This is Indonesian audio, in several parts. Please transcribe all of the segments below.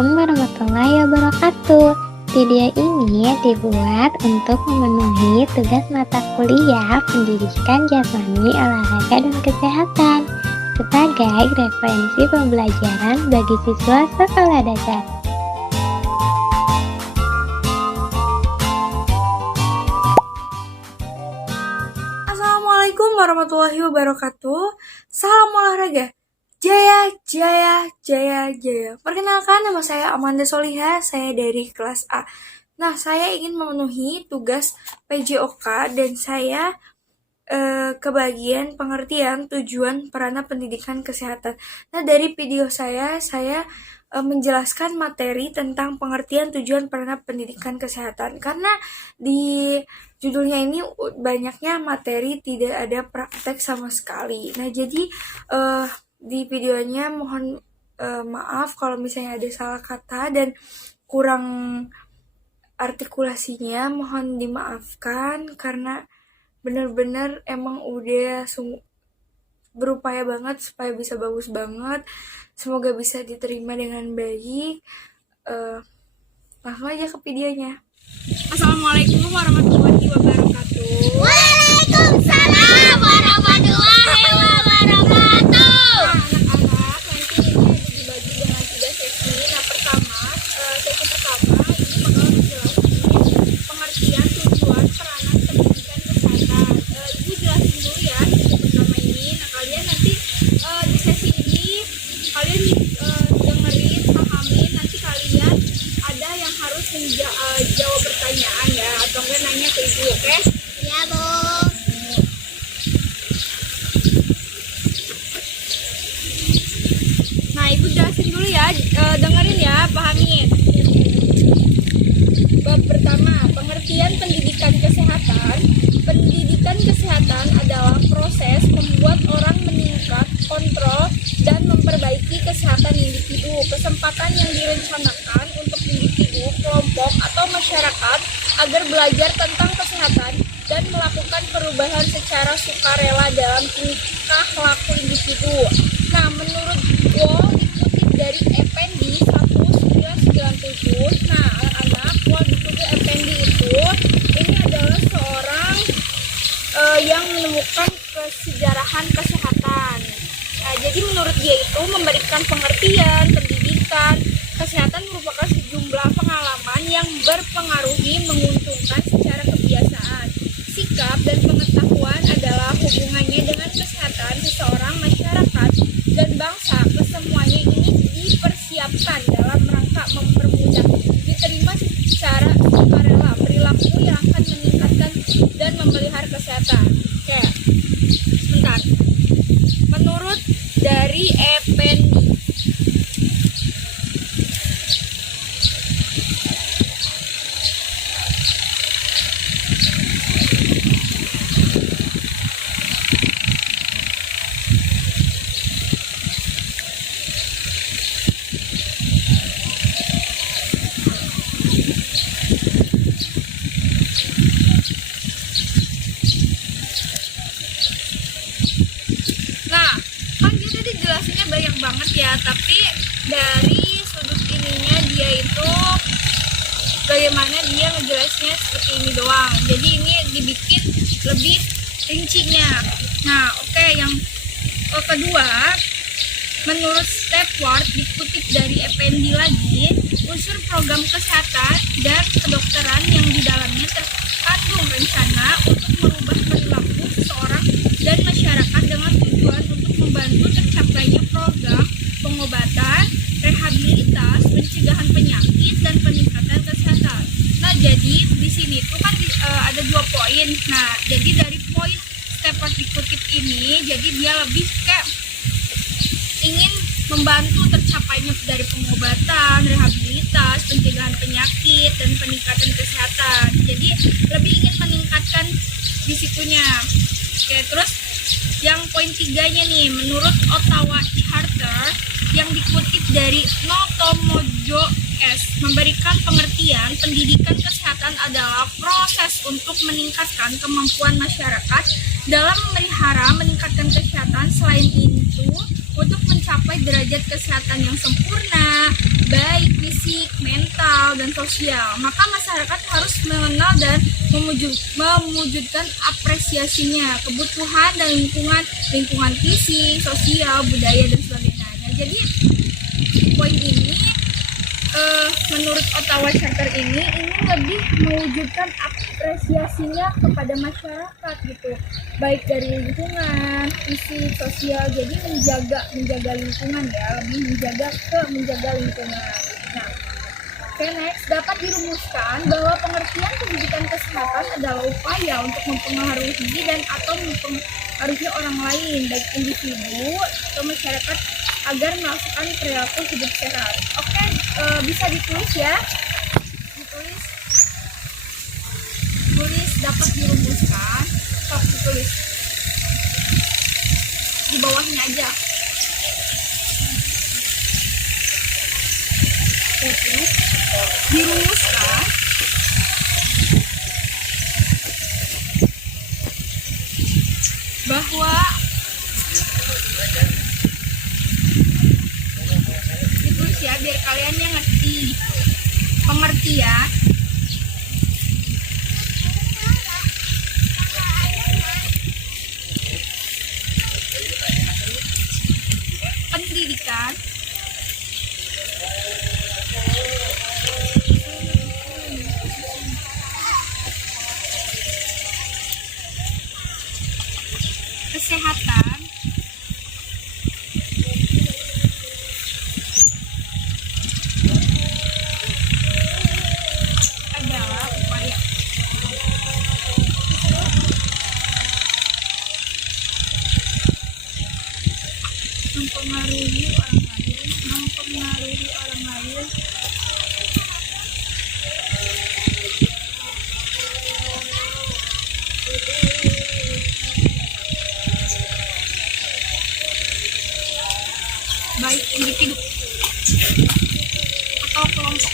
Assalamualaikum warahmatullahi wabarakatuh. Video ini dibuat untuk memenuhi tugas mata kuliah Pendidikan Jasmani, Olahraga, dan Kesehatan sebagai referensi pembelajaran bagi siswa sekolah dasar. Assalamualaikum warahmatullahi wabarakatuh. Salam olahraga. Jaya, jaya, jaya, jaya. Perkenalkan, nama saya Amanda Soliha, saya dari kelas A. Nah, saya ingin memenuhi tugas PJOK dan saya kebagian pengertian tujuan peranan pendidikan kesehatan. Nah, dari video saya menjelaskan materi tentang pengertian tujuan peranan pendidikan kesehatan. Karena di judulnya ini banyaknya materi, tidak ada praktek sama sekali. Nah, jadi di videonya mohon maaf kalau misalnya ada salah kata dan kurang artikulasinya, mohon dimaafkan karena benar-benar emang udah berupaya banget supaya bisa bagus banget. Semoga bisa diterima dengan baik. Langsung aja ke videonya. Assalamualaikum warahmatullahi wabarakatuh. Waalaikumsalam warahmatullahi wabarakatuh. Anak-anak, nanti ini dibagi dengan 3 sesi. Nah, sesi pertama ini bakal menjelaskan pengertian tujuan peranan pendidikan kesehatan. Ibu jelasin dulu ya sesi pertama ini. Nah, kalian nanti di sesi ini kalian dengerin, pahamin. Nanti kalian ada yang harus jawab pertanyaan ya, atau enggak nanya ke ibu, oke? Ya, Bu. Nah, ibu jelasin dulu ya, dengerin ya, pahamin. Bab pertama, pengertian pendidikan kesehatan. Pendidikan kesehatan adalah proses membuat orang meningkat kontrol dan memperbaiki kesehatan individu. Kesempatan yang direncanakan untuk individu, kelompok, atau masyarakat agar belajar tentang kesehatan dan melakukan perubahan secara sukarela dalam tingkah laku individu. Nah, menurut Wall dikutip dari Effendi 1997. Nah, anak-anak, Wall dikutip Effendi itu ini adalah seorang yang menemukan kesejarahan kesehatan. Nah, jadi menurut dia itu memberikan pengertian pendidikan kesehatan merupakan sejumlah pengalaman yang berpengaruhi menguntungkan secara kebiasaan, sikap, dan pengetahuan adalah hubungannya dengan kesehatan seseorang, masyarakat, dan bangsa. Kesemuanya ini dipersiapkan dalam rangka mempermudah diterima secara sukarela perilaku yang akan meningkatkan dan memelihara kesehatan. Oke, sebentar. Menurut dari Effendi, nah, kan dia tadi jelasinnya banyak banget ya, tapi dari sudut ininya dia itu bagaimana dia ngejelasinnya seperti ini doang. Jadi ini dibikin lebih rincinya. Nah, oke, yang kedua, menurut Stepward dikutip dari Effendi lagi, unsur program kesehatan dan kedokteran yang di dalamnya terkandung rencana untuk merubah perilaku seseorang dan masyarakat dengan tujuan untuk membantu tercapainya program pengobatan, rehabilitas, pencegahan penyakit, dan peningkatan kesehatan. Nah, jadi di sini tuh kan ada 2 poin. Nah, jadi dari poin Stepward dikutip ini, jadi dia lebih kayak ingin membantu tercapainya dari pengobatan, rehabilitas, pencegahan penyakit, dan peningkatan kesehatan. Jadi lebih ingin meningkatkan di situnya. Oke, terus yang poin 3-nya nih, menurut Ottawa Charter yang dikutip dari Notomojo S, memberikan pengertian pendidikan kesehatan adalah proses untuk meningkatkan kemampuan masyarakat dalam memelihara meningkatkan kesehatan. Selain itu, untuk mencapai derajat kesehatan yang sempurna, baik fisik, mental, dan sosial. Maka masyarakat harus mengenal dan mewujudkan apresiasinya, kebutuhan dan lingkungan fisik, sosial, budaya, dan sebagainya. Nah, jadi poin ini menurut Ottawa Charter ini lebih mewujudkan apresiasinya kepada masyarakat gitu, baik dari lingkungan, fisik, sosial. Jadi menjaga lingkungan ya, lebih menjaga lingkungan. Nah, next, dapat dirumuskan bahwa pengertian pendidikan kesehatan adalah upaya untuk mempengaruhi dan atau mempengaruhi orang lain, baik individu atau masyarakat, agar melakukan perilaku hidup sehat. Oke, bisa ditulis ya. Tulis dapat dirumuskan. Stop, ditulis. Di bawahnya aja. Dirumuskan bahwa ditulis ya biar kalian yang ngerti pengertian pendidikan kesehatan adalah upaya mempengaruhi orang lain baik individu atau kelompok.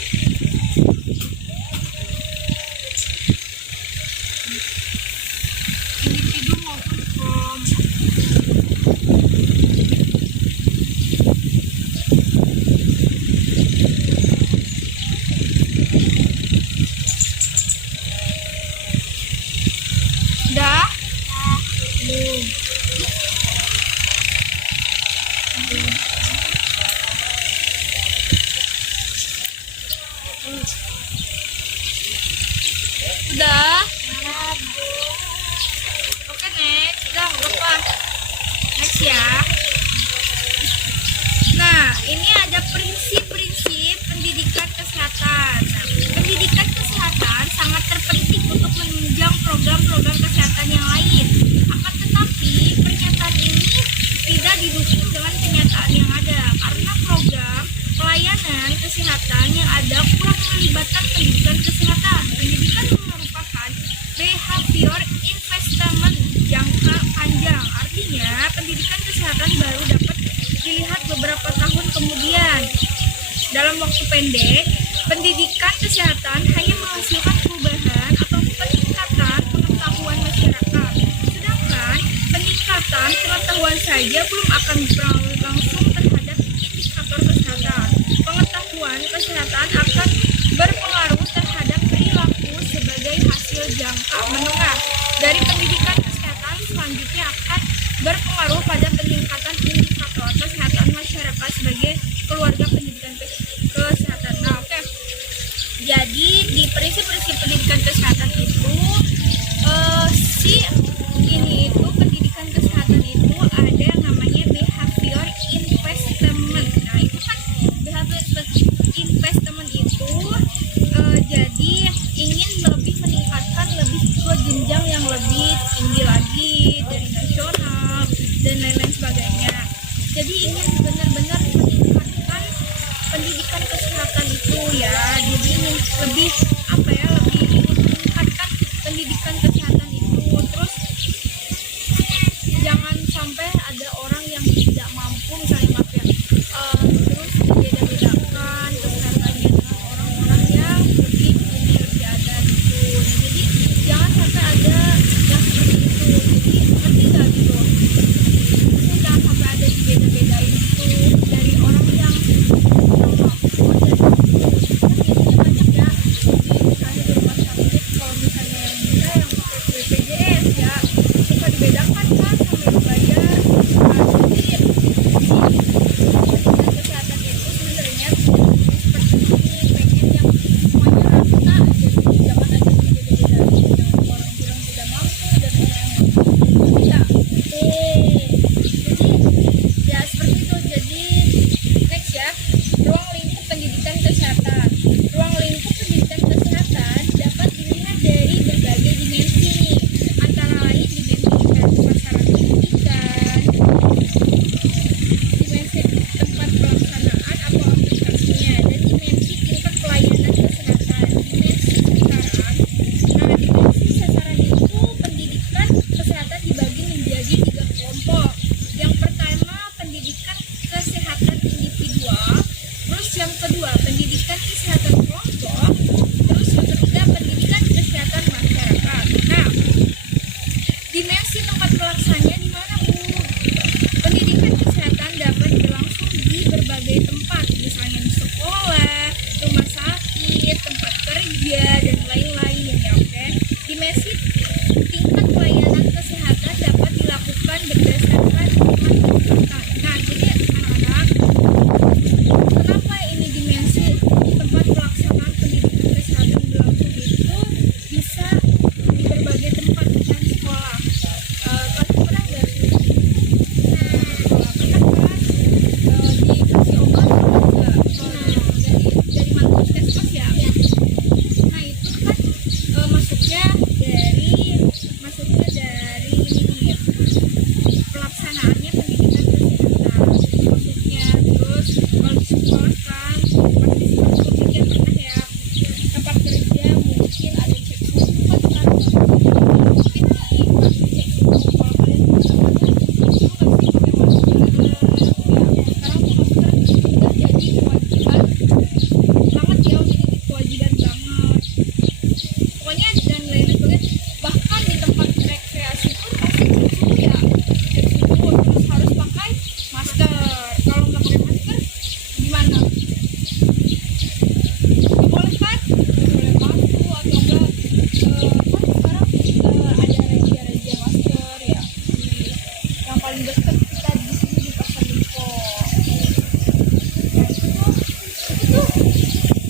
Individu maupun kelompok. Dah? Belum. Udah? Oke, next. Udah, lupa. Next ya. Nah, ini ada prinsip-prinsip pendidikan kesehatan. Nah, pendidikan kesehatan sangat terpenting untuk menunjang program-program kesehatan yang lain. Akan tetapi, pernyataan ini tidak didukung dengan kenyataan yang ada, karena program pelayanan kesehatan yang ada kurang melibatkan pendidikan kesehatan. Pendidikan merupakan behavior investment jangka panjang. Artinya, pendidikan kesehatan baru dapat dilihat beberapa tahun kemudian. Dalam waktu pendek, pendidikan kesehatan hanya menghasilkan perubahan atau peningkatan pengetahuan masyarakat. Sedangkan peningkatan pengetahuan saja belum akan berlangsung terhadap indikator kesehatan. Pengetahuan kesehatan akan berpengaruh terhadap perilaku sebagai hasil jangka menengah dari pendidikan kesehatan. Selanjutnya akan berpengaruh pada peningkatan indikator kesehatan masyarakat sebagai keluarga pendidikan kesehatan. Nah, oke. Jadi di prinsip-prinsip pendidikan kesehatan itu pendidikan kesehatan itu ada yang namanya behavior investment. Nah, itu kan behavior investment itu jadi ingin lebih meningkatkan lebih ke jenjang yang lebih tinggi lagi dari nasional dan lain-lain sebagainya. Jadi ingin benar-benar meningkatkan pendidikan kesehatan itu ya. Jadi ingin lebih lebih meningkatkan pendidikan kesehatan itu. Terus jangan sampai ada orang yang tidak mampu misalnya terus beda-bedakan kesehatannya dengan orang-orang yang lebih ada gitu. Jadi jangan sampai ada yang seperti itu. Jadi ngerti gak gitu? Jangan sampai ada dibeda-bedain pelaksananya di mana, Bu? Pendidikan kesehatan dapat berlangsung di berbagai tempat, misalnya di sekolah, rumah sakit, tempat kerja, dan lain-lain ya, oke? Di Mesir, tingkat pelayanan kesehatan dapat dilakukan berdasarkan tempat. Nah, jadi anak-anak, kenapa ini dimensi tempat pelaksanaan pendidikan kesehatan berlangsung itu bisa di berbagai tempat dan sekolah? Kalian pernah nggak sih? Sekolah pernah kan? Dikasih obat pernah nggak? Dari mana puskesmas ya? Nah itu kan masuknya dari ini pelaksanaannya pendidikan kesehatan maksudnya. Terus kalau di sekolah kan pasti pikir pernah ya, tempat kerja mungkin ada cek suhu kan sekarang mungkin nih pasti cek suhu. Kalau kalian suruh nggak sih pakai masker ya, sekarang tuh masker udah jadi kewajiban banget ya, jadi kewajiban banget pokoknya, dan lain sebagainya. Bahkan di tempat rekreasi pun pasti cek suhu ya, cek suhu, terus harus pakai masker. Kalau nggak pakai masker gimana? Nggak boleh kan? Nggak boleh masuk atau enggak, kan sekarang ada razia masker ya, yang paling dekat kita di sini di Pasar Depok. Nah itu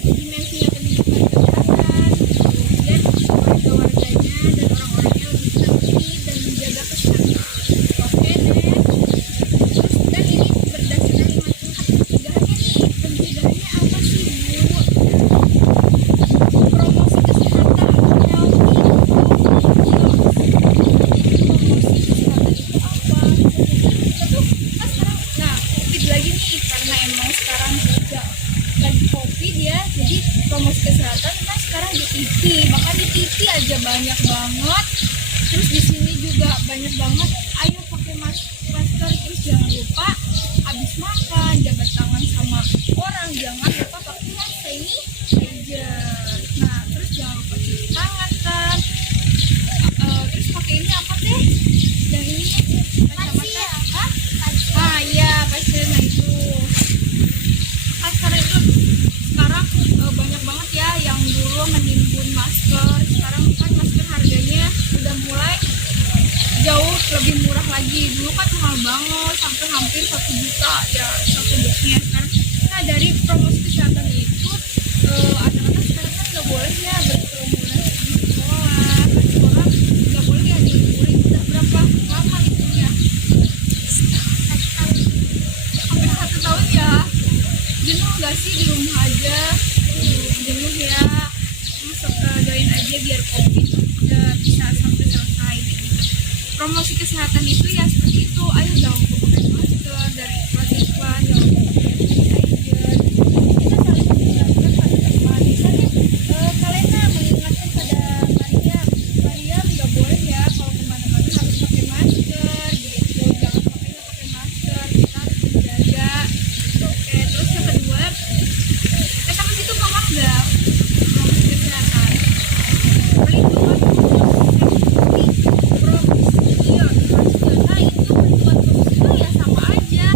dimensinya pendidikan kesehatan, kemudian warga-warganya dan orang-orangnya lebih tertib dan menjaga kesehatan. Oke deh. Terus dan ini berdasarkan 5 tingkat pencegahannya nih. Pencegahannya apa sih, Bu? Promosi kesehatan, healthy promosi kesehatan itu apa? Kita tuh kan sekarang, nah COVID lagi nih, karena emang sekarang juga lagi COVID ya, jadi promosi kesehatan kan sekarang di TV, bahkan di TV aja banyak banget. Terus di sini juga banyak banget, ayo pakai masker, terus jangan lupa habis makan jaga tangan sama orang, jangan lupa pakai hand sanitizer. Nah terus jangan lupa cuci tangan kan. Terus pakai ini apa deh yang ini kacamata? Hah? Ah iya pasir. Nah itu kan sekarang itu banyak banget ya yang dulu menimbun masker, sekarang kan masker harganya udah mulai jauh lebih murah lagi. Dulu kan mahal banget, sampai hampir 1 juta ya satu boxnya. Sekarang nah dari promosi kesehatan itu anak-anak sekarang kan nggak boleh ya berkerumunan di sekolah, kan sekolah nggak boleh ya diliburin. Udah berapa lama itunya? Sampai 1 tahun ya. Jenuh nggak sih di rumah aja? Jenuh ya. Doain aja biar COVID udah bisa sampai selesai gitu. Promosi kesehatan itu ya seperti itu. Ayo jangan lupa pakai masker dari iklan-iklan, jangan lupa pakai sanitizer. Kita saling mengingatkan pada teman. Misalnya Kalena mengingatkan pada Maria nggak boleh ya kalau kemana-mana harus pakai masker gitu. Jangan pakai masker, kita harus menjaga gitu. Oke, terus yang kedua, sampai situ paham nggak? Promosi kesehatan, pelindungan nah itu pelindungan khusus itu ya sama aja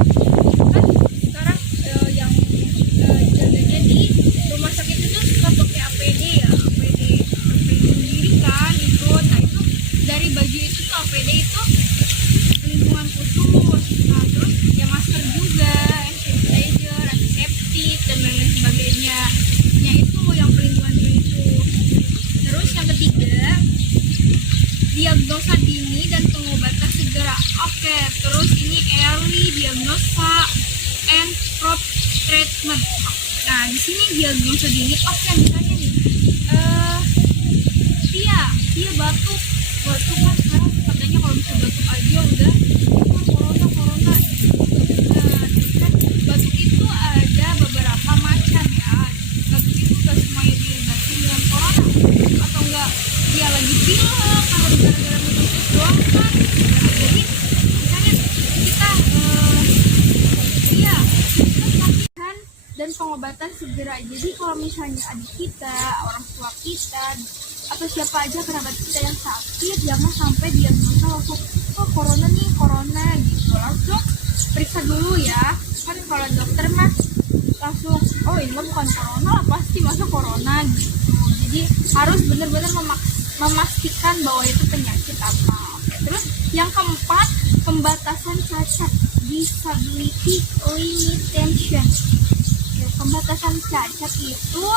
kan. Sekarang yang jaganya di rumah sakit itu suka pakai APD ya, APD sendiri kan itu. Nah itu dari baju itu tuh APD itu pelindungan khusus. Nah terus ya masker juga, hand sanitizer, antiseptik dan lain-lain sebagainya. Ya itu yang pelindungan itu. Terus yang ketiga, diagnosa dini dan pengobatan segera. Oke, terus ini early diagnosa and prompt treatment. Nah, di sini diagnosa dini. Oke, misalnya nih, Tia batuk kan sekarang katanya kalau bisa batuk aja udah corona. Kan batuk itu ada beberapa macam ya. Batuk itu gak semuanya diobati dengan corona, atau enggak dia lagi pilek kalau gara-gara minum es doang kan. Nah, jadi misalnya kita latihan dan pengobatan segera. Jadi kalau misalnya adik kita, orang tua kita atau siapa aja kerabat kita yang sakit, jangan sampai diagnosa langsung oh corona nih, corona gitu. Langsung periksa dulu ya. Kan kalau dokter mah langsung oh ini mah bukan corona lah, pasti masa corona gitu. Jadi harus benar-benar memastikan bahwa itu penyakit apa. Oke, terus yang keempat, pembatasan cacat, disability limitation. Oke, pembatasan cacat itu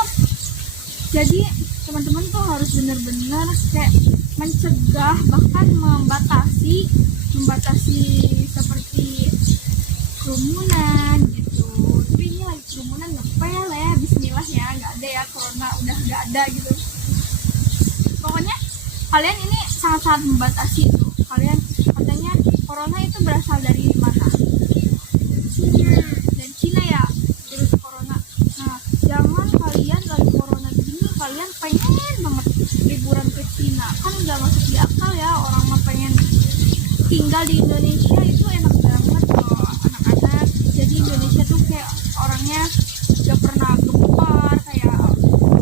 jadi teman-teman tuh harus benar-benar kayak mencegah, bahkan membatasi seperti kerumunan gitu. Tapi ini lagi kerumunan ngepel ya, bismillah ya, nggak ada ya, corona udah nggak ada gitu. Pokoknya kalian ini sangat-sangat membatasi itu. Kalian katanya corona itu berasal dari mana? Cina. Dan Cina ya virus corona. Nah, jangan kalian lagi corona gini kalian pengen banget liburan ke Cina. Kan nggak masuk di akal ya, orang mah pengen tinggal di Indonesia itu enak banget loh anak-anak. Jadi Indonesia tuh kayak orangnya gak pernah gempar kayak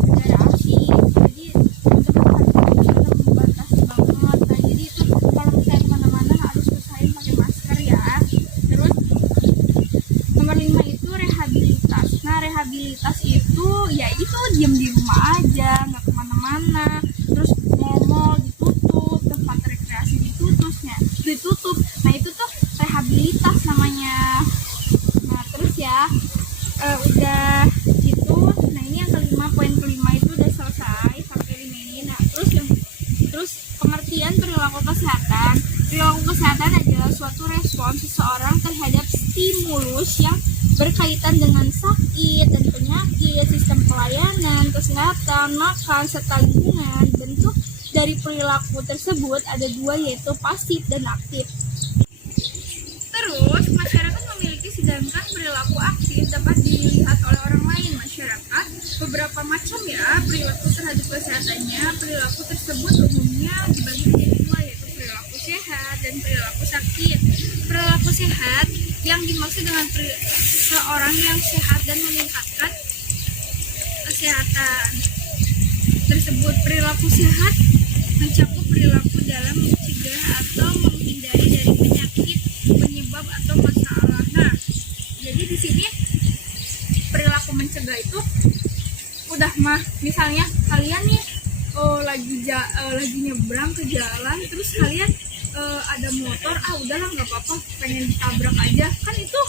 negara asing. Jadi teman-teman harus benar-benar membatasi banget. Nah jadi itu kalau misalnya kemana-mana harus usahain pakai masker ya. Terus nomor 5 itu rehabilitas. Nah rehabilitas itu ya itu diem di rumah aja, nggak kemana-mana. Terus mall ditutup, tempat rekreasi ditutup. Nah itu tuh rehabilitas namanya. Nah terus ya udah gitu. Nah ini yang kelima, poin kelima itu udah selesai sampai 5 ini. Nah terus pengertian perilaku kesehatan. Perilaku kesehatan adalah suatu respons seseorang terhadap stimulus yang berkaitan dengan sakit dan penyakit, sistem pelayanan, kesehatan, makan, serta lingkungan. Bentuk dari perilaku tersebut ada 2, yaitu pasif dan aktif. Terus, masyarakat memiliki sedangkan perilaku aktif dapat dilihat oleh orang lain. Masyarakat beberapa macam ya perilaku terhadap kesehatannya. Perilaku tersebut umumnya dibagi menjadi 2, yaitu perilaku sehat dan perilaku sakit. Perilaku sehat yang dimaksud dengan seorang yang sehat dan meningkatkan kesehatan tersebut. Perilaku sehat mencakup perilaku dalam mencegah atau menghindari dari penyakit, penyebab atau masalah. Nah, jadi di sini perilaku mencegah itu udah mah misalnya kalian nih lagi nyebrang ke jalan, terus kalian ada motor, udahlah nggak apa-apa, pengen ditabrak aja, kan itu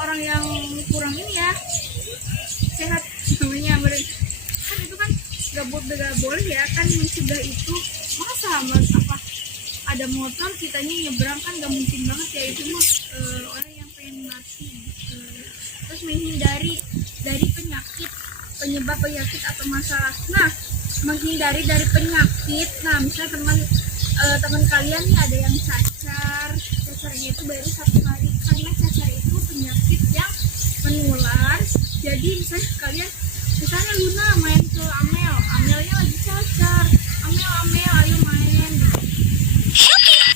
orang yang kurang ini ya sehat namanya. Kan itu kan gak boleh ya, kan mencegah itu masa apa ada motor kitanya nyebrang, kan gak mungkin banget ya, itu mah orang yang pengen mati gitu. Terus menghindari dari penyakit, penyebab penyakit atau masalah. Nah menghindari dari penyakit, nah misalnya teman kalian nih ada yang cacarnya itu baru 1 hari, karena cacar itu penyakit yang menular. Jadi misalnya Luna main ke Amelnya lagi cacar, Amel ayo main gitu.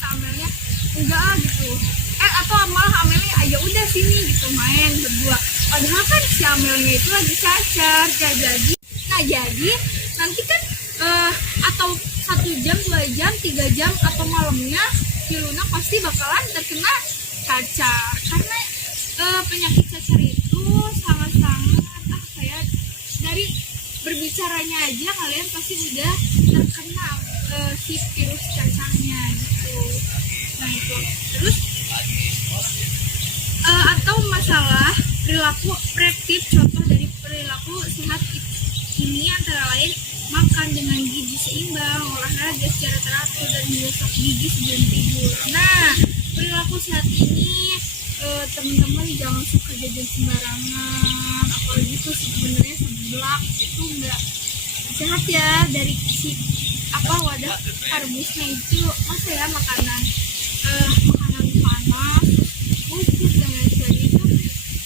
Amelnya enggak gitu, atau malah Amelnya ayo udah sini gitu main berdua, padahal kan si Amelnya itu lagi cacar. Jadi nanti kan atau 1 jam, 2 jam, 3 jam atau malamnya si Luna pasti bakalan terkena cacar, karena penyakit cacar itu sangat-sangat kayak dari berbicaranya aja kalian pasti udah terkena si virus cacarnya gitu. Nah itu terus atau masalah perilaku preventif. Contoh dari perilaku sehat ini antara lain makan dengan gizi seimbang, olahraga secara teratur, dan menggosok gigi sebelum tidur. Nah perilaku sehat ini teman-teman jangan suka jajan sembarangan, apalagi tuh sebenarnya seblak itu enggak sehat ya. Dari si wadah kardusnya itu masa ya makanan panas, bubuk dan lain sebagainya itu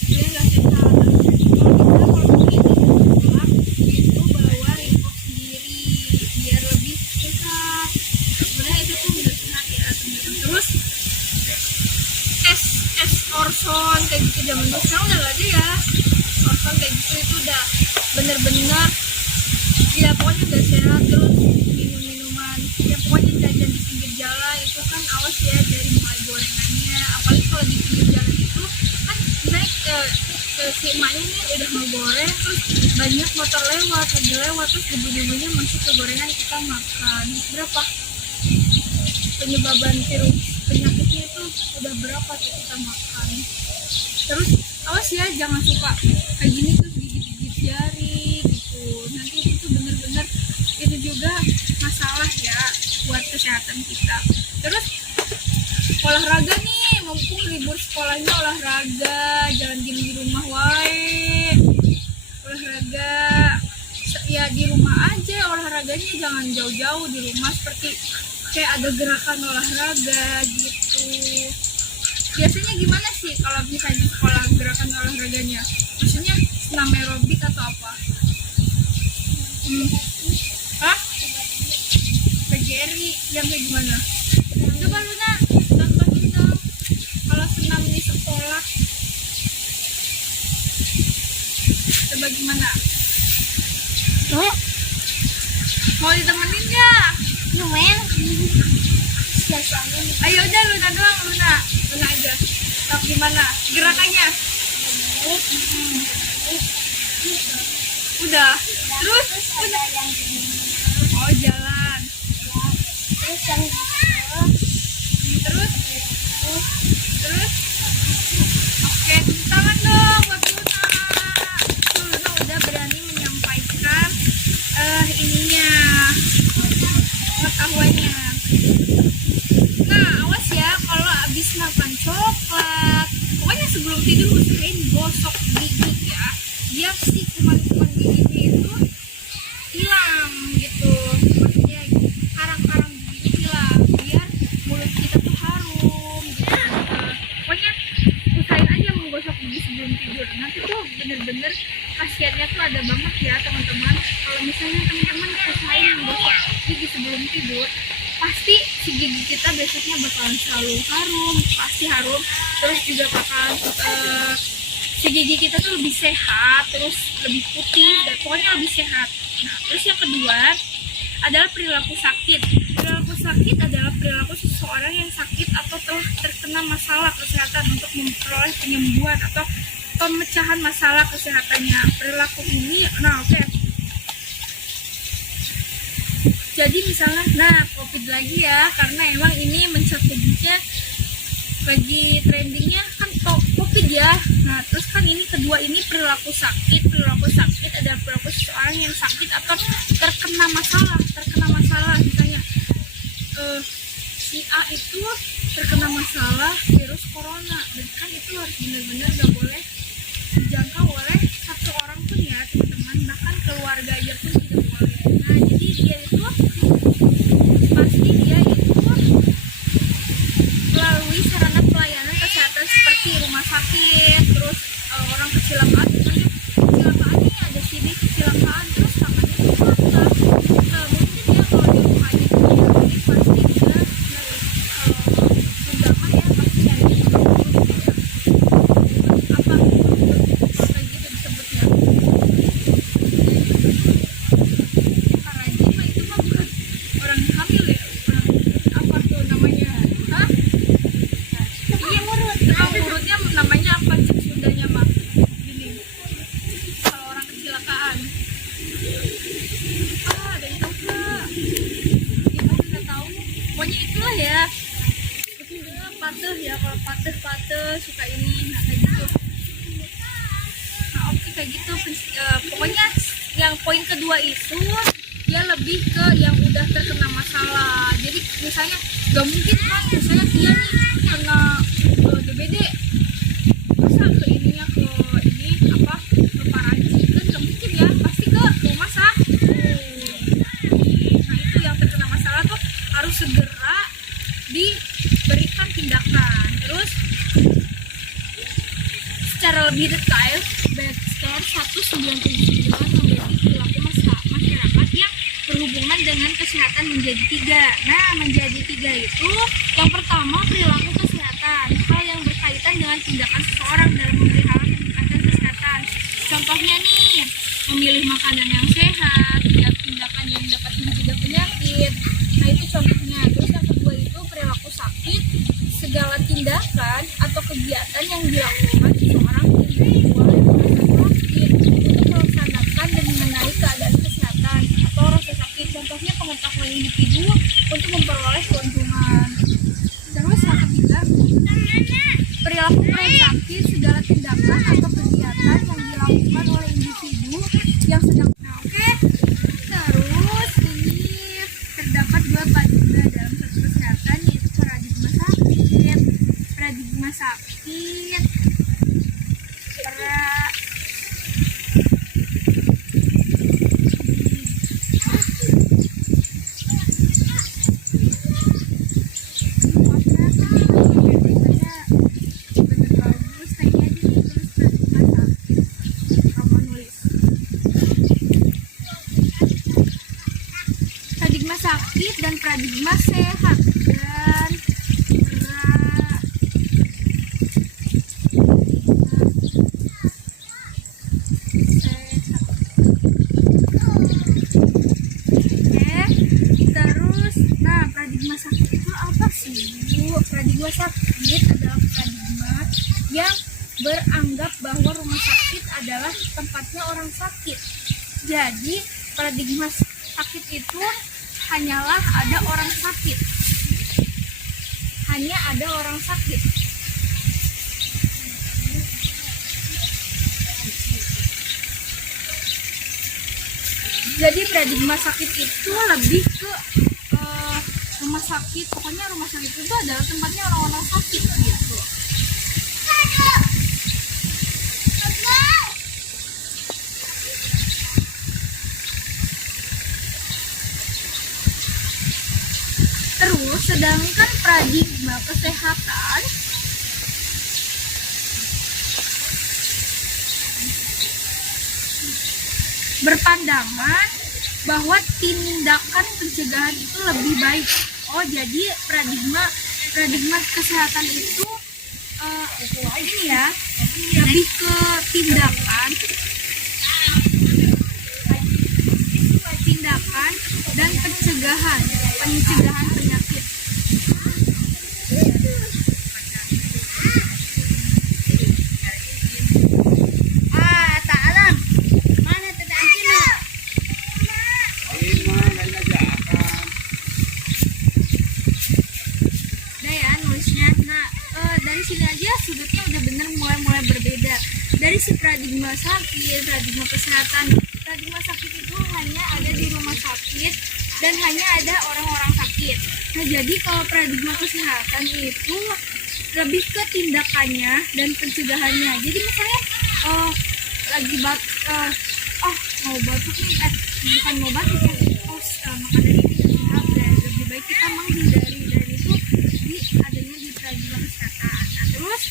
dia nggak sehat. Kalau begitu seblak itu bawa repot sendiri biar lebih sehat. Sebenarnya itu tuh nggak sehat ya teman-teman. Terus es Orson kayak gitu zaman dulu, sekarang udah gak ada ya. Orson kayak gitu itu udah bener-bener ya pokoknya udah sehat. Terus pokoknya jajan di pinggir jalan itu kan awas ya, dari mulai gorengannya, apalagi kalau di pinggir jalan itu kan misalnya si emaknya nih udah ngegoreng, terus banyak motor lewat, lagi lewat, terus debu-debunya masuk ke gorengan, kita makan berapa penyebaban virus penyakitnya itu udah berapa tuh kita makan. Terus awas ya, jangan suka kayak gini terus gigit-gigit jari gitu, nanti itu bener-bener itu juga masalah ya buat kesehatan kita. Terus olahraga nih, mumpung libur sekolahnya olahraga, jangan diem di rumah wae. Olahraga ya di rumah aja olahraganya, jangan jauh-jauh di rumah, seperti kayak ada gerakan olahraga gitu. Biasanya gimana sih kalau misalnya di sekolah gerakan olahraganya? Maksudnya senam aerobik atau apa? Hah? PGRI yang kayak gimana? Coba Luna contohin dong kalau senam di sekolah. Coba gimana? Mau ditemenin ya? Lumayan. Ayo udah Luna doang, Luna aja. Tapi gimana gerakannya? Udah. Terus udah. Oh jalan. Terus yang Terus oke, tepuk tangan dong buat Luna. Tuh, Luna udah berani menyampaikan ininya, pengetahuannya. Nah awas ya kalau abis makan coklat, pokoknya sebelum tidur usahain gosok gigi ya, biar si kuman-kuman giginya itu hilang gitu, maksudnya karang-karang gigi hilang, biar mulut kita tuh harum gitu. Pokoknya usahain aja menggosok gigi sebelum tidur, nanti tuh bener-bener khasiatnya tuh ada banget ya teman-teman. Kalau misalnya teman-teman usahain menggosok gigi sebelum tidur, pasti si gigi kita besoknya bakalan selalu harum, pasti harum. Terus juga bakalan si gigi kita tuh lebih sehat, terus lebih putih, dan pokoknya lebih sehat. Nah, terus yang kedua adalah perilaku sakit. Perilaku sakit adalah perilaku seseorang yang sakit atau telah terkena masalah kesehatan untuk memperoleh penyembuhan atau pemecahan masalah kesehatannya. Perilaku ini, jadi misalnya, COVID lagi ya, karena emang ini mencakupinya lagi trendingnya kan COVID ya. Nah terus kan ini kedua ini perilaku sakit. Perilaku sakit adalah perilaku seseorang yang sakit atau terkena masalah. Misalnya si A itu terkena masalah virus corona, dan kan itu harus benar-benar gak boleh dijangkau oleh satu orang pun ya teman-teman, bahkan keluarga aja pun tidak boleh. Nah jadi dia itu pasti melalui sarana pelayanan kesehatan seperti rumah sakit, terus orang kecelakaan, misalnya kecelakaan nih ada sini kecelakaan terus tangannya patah, mungkin ya kalau di rumah aja ini pasti dia undangan ya, pasti nyari apa gitu disebutnya parajin. Itu mah bukan orang hamil ya, apa tuh namanya? Hah? Iya, urutnya namanya apa cik Sundanya mah? Gini, kalau orang kecelakaan. Ada yang tahu nggak? Kita nggak tahu. Pokoknya itulah ya. Patah ya, kalau patah suka ini, kayak gitu. Nah oke kayak gitu. Pokoknya yang poin kedua itu dia lebih ke yang udah terkena masalah. Jadi misalnya gak mungkin kan, misalnya dia nih kena DBD, masa ke ininya ke ini apa ke parajin, kan gak mungkin ya, pasti ke rumah sakit. Nah itu yang terkena masalah tuh harus segera diberikan tindakan. Terus secara lebih detail, Baxter 199 membagi perilaku masyarakat yang berhubungan dengan kesehatan menjadi 3. Nah, menjadi 3 itu yang pertama perilaku kesehatan, hal yang berkaitan dengan tindakan seseorang dalam memelihara meningkatkan kesehatan. Contohnya nih, memilih makanan yang sehat, tindakan yang dapat mencegah penyakit. Nah itu contohnya. Terus yang kedua itu perilaku sakit, segala tindakan atau kegiatan yang dilakukan seseorang individual yang merasa sakit untuk melaksanakan dan mengenali keadaan kesehatan atau rasa sakit. Contohnya pengetahuan individu untuk memperoleh keuntungan. Terus yang ketiga, perilaku sakit, segala tindakan atau kegiatan yang dilakukan oleh individu yang sedang Terus ini terdapat dua paradigma dalam suatu kesehatan, yaitu paradigma sakit, paradigma sakit, paradigma sakit dan paradigma sehat dan terus paradigma sakit itu apa sih, Bu? Paradigma sakit adalah paradigma yang beranggap bahwa rumah sakit adalah tempatnya orang sakit. Jadi paradigma sakit itu hanyalah ada orang sakit. Hanya ada orang sakit. Jadi paradigma sakit itu lebih ke rumah sakit. Pokoknya rumah sakit itu adalah tempatnya orang-orang sakit gitu. Terus sedangkan paradigma kesehatan berpandangan bahwa tindakan pencegahan itu lebih baik. Oh, jadi paradigma kesehatan itu ini ya, lebih ke tindakan dan pencegahan penyakit. Ta'alam. Mana tidak Cina? Udah ya nulisnya. Nah, dari sini aja sudutnya udah bener mulai berbeda. Dari si paradigma sakit, paradigma kesehatan. Paradigma sakit itu hanya ada di rumah sakit dan hanya ada orang-orang sakit. Nah, jadi kalau paradigma kesehatan itu lebih ke tindakannya dan pencegahannya. Jadi misalnya lagi mau batuk nih, bukan mau batuk ya, maka dari itu sehat dan lebih baik kita menghindari, dan itu adanya di paradigma kesehatan. Nah, terus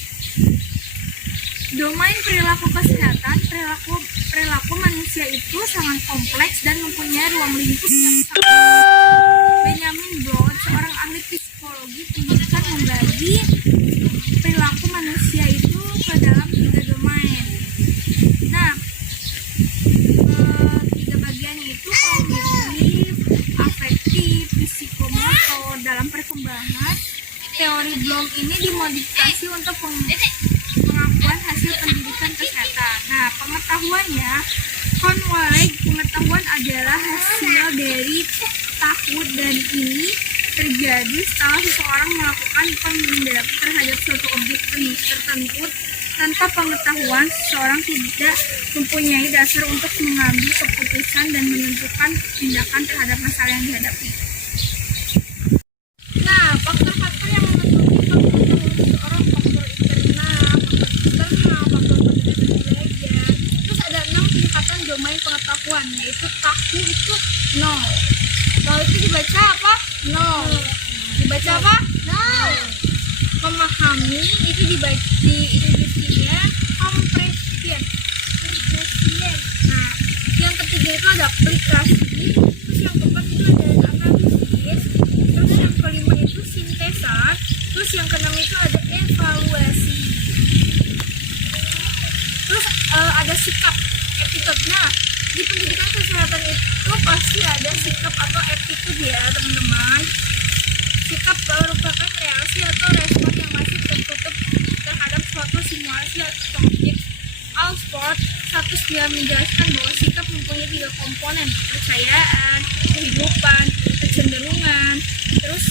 domain perilaku kesehatan, perilaku manusia itu sangat kompleks dan mempunyai ruang lingkup yang sangat. Benjamin Brown, seorang ahli psikologi pendidikan, membagi perilaku manusia itu ke dalam 3 domain. Nah, 3 bagian itu kognitif, afektif, psikomotor. Dalam perkembangan teori Bloom ini dimodifikasi untuk pengakuan hasil pendidikan kesehatan. Nah, pengetahuannya, pengetahuan adalah hasil dari tahun, dan ini terjadi setelah seseorang melakukan pengendalian terhadap suatu objek tertentu. Tanpa pengetahuan, seseorang tidak mempunyai dasar untuk mengambil keputusan dan menentukan tindakan terhadap masalah yang dihadapi. Nah, faktor-faktor yang menentukan seseorang, faktor internal, faktor belajar. Terus ada 6 tingkatan domain pengetahuan, yaitu tahu itu 0. Kalau itu dibaca apa? 0. Dibaca apa? 0. Memahami itu dibaca di Inggrisnya comprehension. Nah, yang ketiga itu ada aplikasi. Terus yang keempat itu ada analisis. Terus yang kelima itu sintesa. Terus yang keenam itu ada evaluasi. Terus ada sikap, attitude. Nah, di pendidikan kesehatan itu pasti ada sikap atau attitude ya teman-teman. Sikap merupakan reaksi atau respon yang masih tertutup terhadap suatu simulasi atau objek. Alsport status dia menjelaskan bahwa sikap mempunyai 3 komponen: kepercayaan, kehidupan, kecenderungan. Terus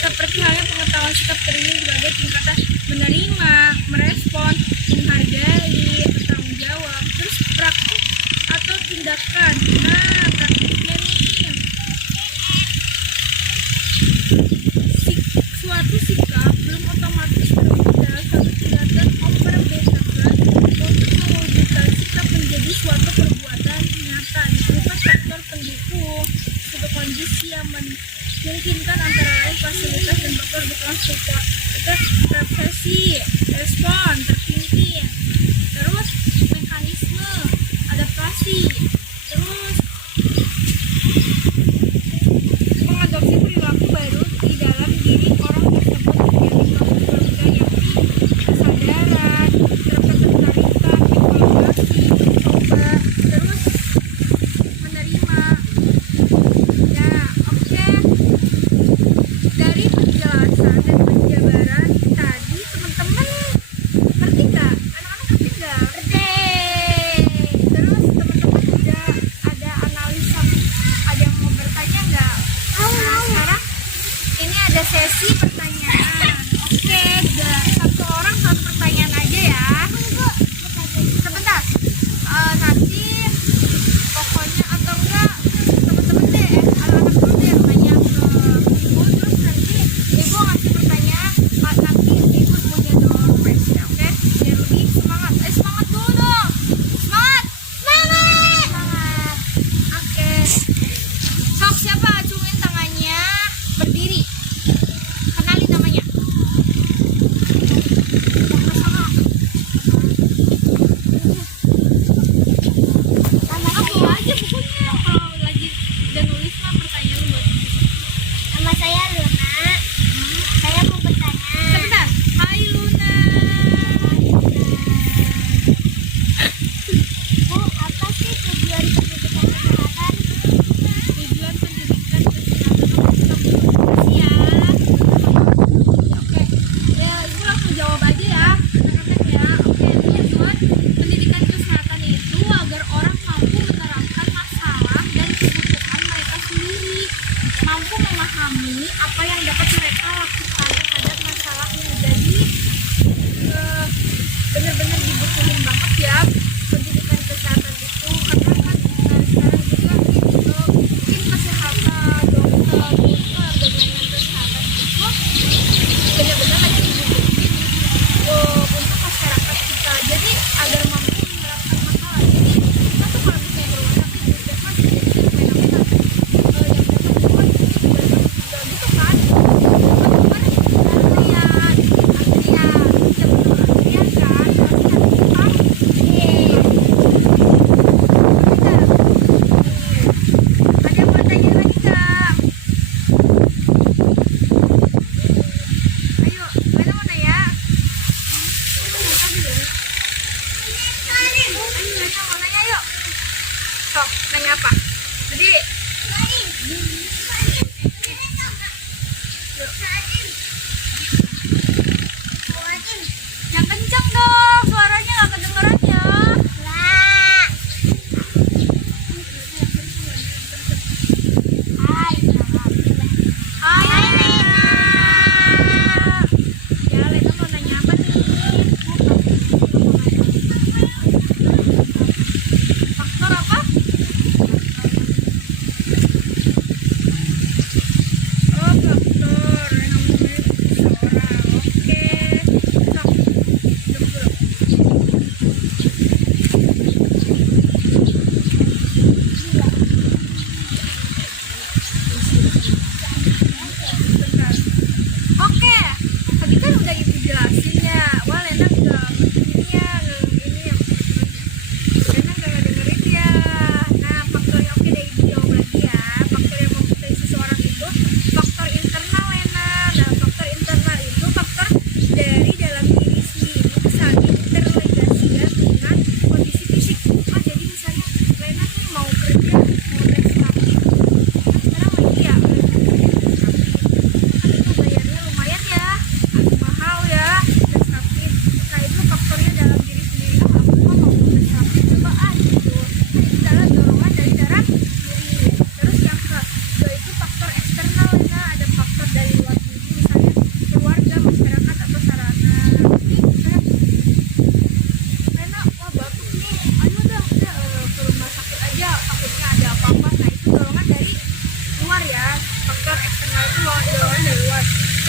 seperti halnya pengetahuan sikap terdiri sebagai tingkatan menerima, merespon, menghargai, bertanggung jawab. Terus praktik atau tindakan. Nah, praktiknya nih. Suatu sikap belum otomatis terwujud dalam satu tindakan memperbedaan untuk mewujudkan sikap menjadi suatu perbuatan nyata berupa faktor pendukung suatu kondisi yang memungkinkan antara lain fasilitas dan faktor dukungan support. Itu refleksi, respon, terpimpin, terus mekanisme, adaptasi, terus mengadopsi perilaku baru di dalam diri orang tersebut menjadi proses yakni kesadaran, ketertarikan, evaluasi, mencoba, terus menerima. Ya, oke. Dari penjelasan dan penjabaran tadi teman-teman ngerti nggak? Anak-anak ngerti nggak? Ngerti. Terus teman-teman juga ada analisa, ada yang mau bertanya nggak? Nah, sekarang ini ada sesi pertanyaan. Oke, satu orang satu pertanyaan aja ya. Sebentar. Nanti pokoknya atau enggak teman-teman deh, anak-anak dulu deh yang nanya ke ibu, terus nanti ibu ngasih pertanyaan, nanti ibu punya door prize ya, oke? Biar lebih semangat. Semangat dulu dong. Semangat. Semangat. Oke. Sok, siapa acungin tangannya berdiri. Kenalin namanya.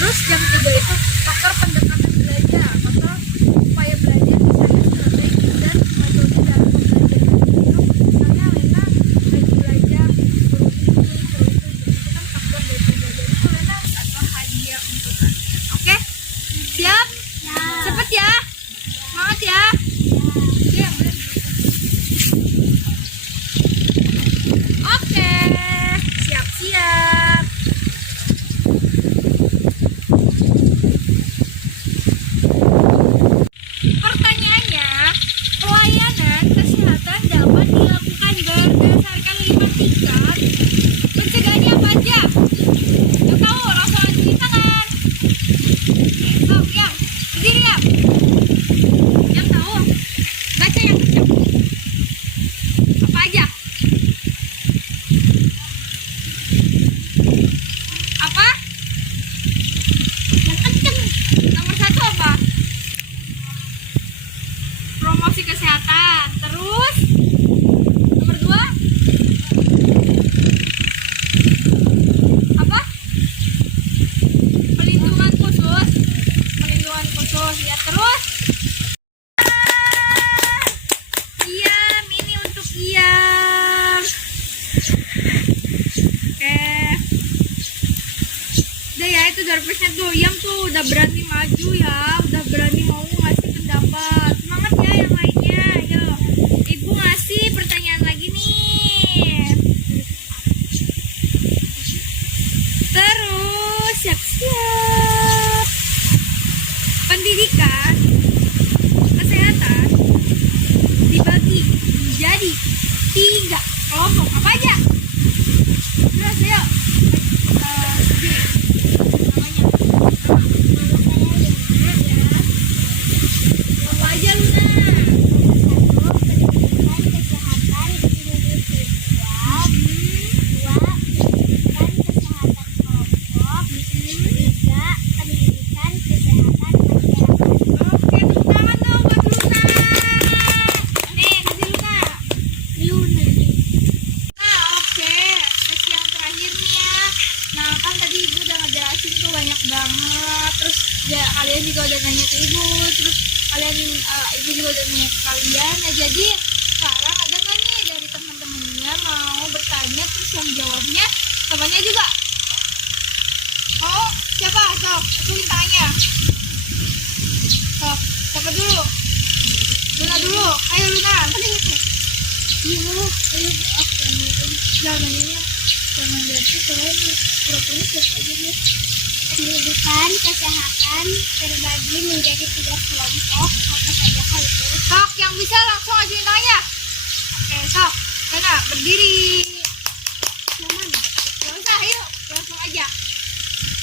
Terus yang ketiga itu faktor pendekatan belajar, faktor upaya belajar misalnya strategi dan metode dalam pembelajaran itu. Misalnya Lena lagi belajar suruh ini suruh itu kan faktor dari pembelajaran itu Lena atau hadiah untuk kan. Oke, siap? Cepet ya, semangat ya. Iya, bener. Oke, siap-siap. Pertanyaannya, pelayanan kesehatan dapat dilakukan berdasarkan 5 tingkat. Pencegahannya apa aja? Yang tahu langsung angkat tangan. Sok, yang berdiri ya. Yang tahu, baca yang kencang. Apa aja? Apa? Yang kencang. Nomor 1 apa? Promosi kesehatan. Terus nomor 2 apa? Pelindungan khusus. Pelindungan khusus ya. Terus Iam, ini untuk Iam. Oke. Udah ya, itu darpesnya tuh. Iam tuh udah berani maju ya, udah berani mau ngasih pendapat. Semangat ya yang lainnya. Ayo, Ibu ngasih pertanyaan lagi nih. Terus siap-siap. Pendidikan kesehatan dibagi menjadi 3 kelompok. Apa aja? Terus ayo. Apa aja Luna? Pendidikan kesehatan individual, 2 pendidikan kesehatan kelompok, 3 pendidikan kesehatan masyarakat. Oke, tepuk tangan dong buat Luna. Nih, kasih Luna. Luna. Nah, oke. Sesi yang terakhir nih ya. Nah, kan tadi Ibu udah ngejelasin tuh banyak banget. Terus ya, kalian juga udah nanya ke Ibu. Terus Ibu juga udah nanya ke kalian. Nah, jadi sekarang ada nggak nih dari teman-temannya mau bertanya terus yang jawabnya temannya juga? Oh, siapa? Sok, aku tanya. Sok, siapa dulu? Luna dulu. Ayo Luna. Jangan nanya. Jangan berarti soalnya pura-pura siapa aja dia. Pendidikan kesehatan terbagi menjadi 3 kelompok. Apa saja hal itu? Sok, yang bisa langsung ajuin tanya. Oke, Sok. Luna, berdiri. Nyaman. Gak usah, ayo. Langsung aja.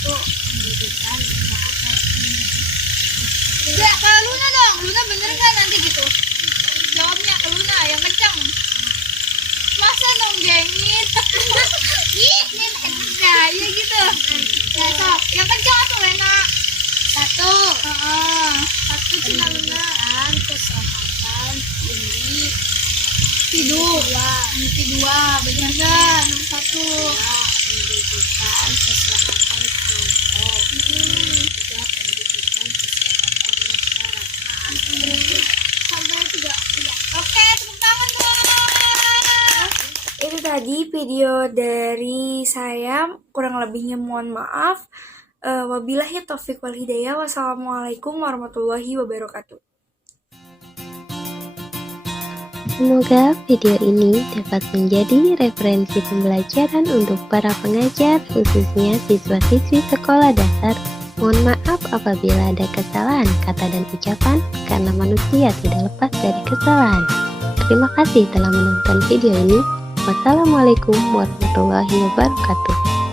Tuh. Pendidikan kesehatan Ya, ke Luna dong. Luna bener nggak nanti gitu? Jawabnya ke Luna, yang kencang. Masa dong gengit? Nah, ya gitu. Ya, Sok. Yang kencang tuh, Lena. 1. Satu Cina Luna. Pendidikan kesehatan Individu. 2. Bener nggak? Nomor 1. pendidikan kesehatan kelompok, 3 pendidikan kesehatan masyarakat. Sampai 3. Oke, tepuk tangan dong. Itu tadi video dari saya, kurang lebihnya mohon maaf. Wabillahi taufiq wal hidayah. Wassalamualaikum warahmatullahi wabarakatuh. Semoga video ini dapat menjadi referensi pembelajaran untuk para pengajar, khususnya siswa-siswi sekolah dasar. Mohon maaf apabila ada kesalahan kata dan ucapan, karena manusia tidak lepas dari kesalahan. Terima kasih telah menonton video ini. Wassalamualaikum warahmatullahi wabarakatuh.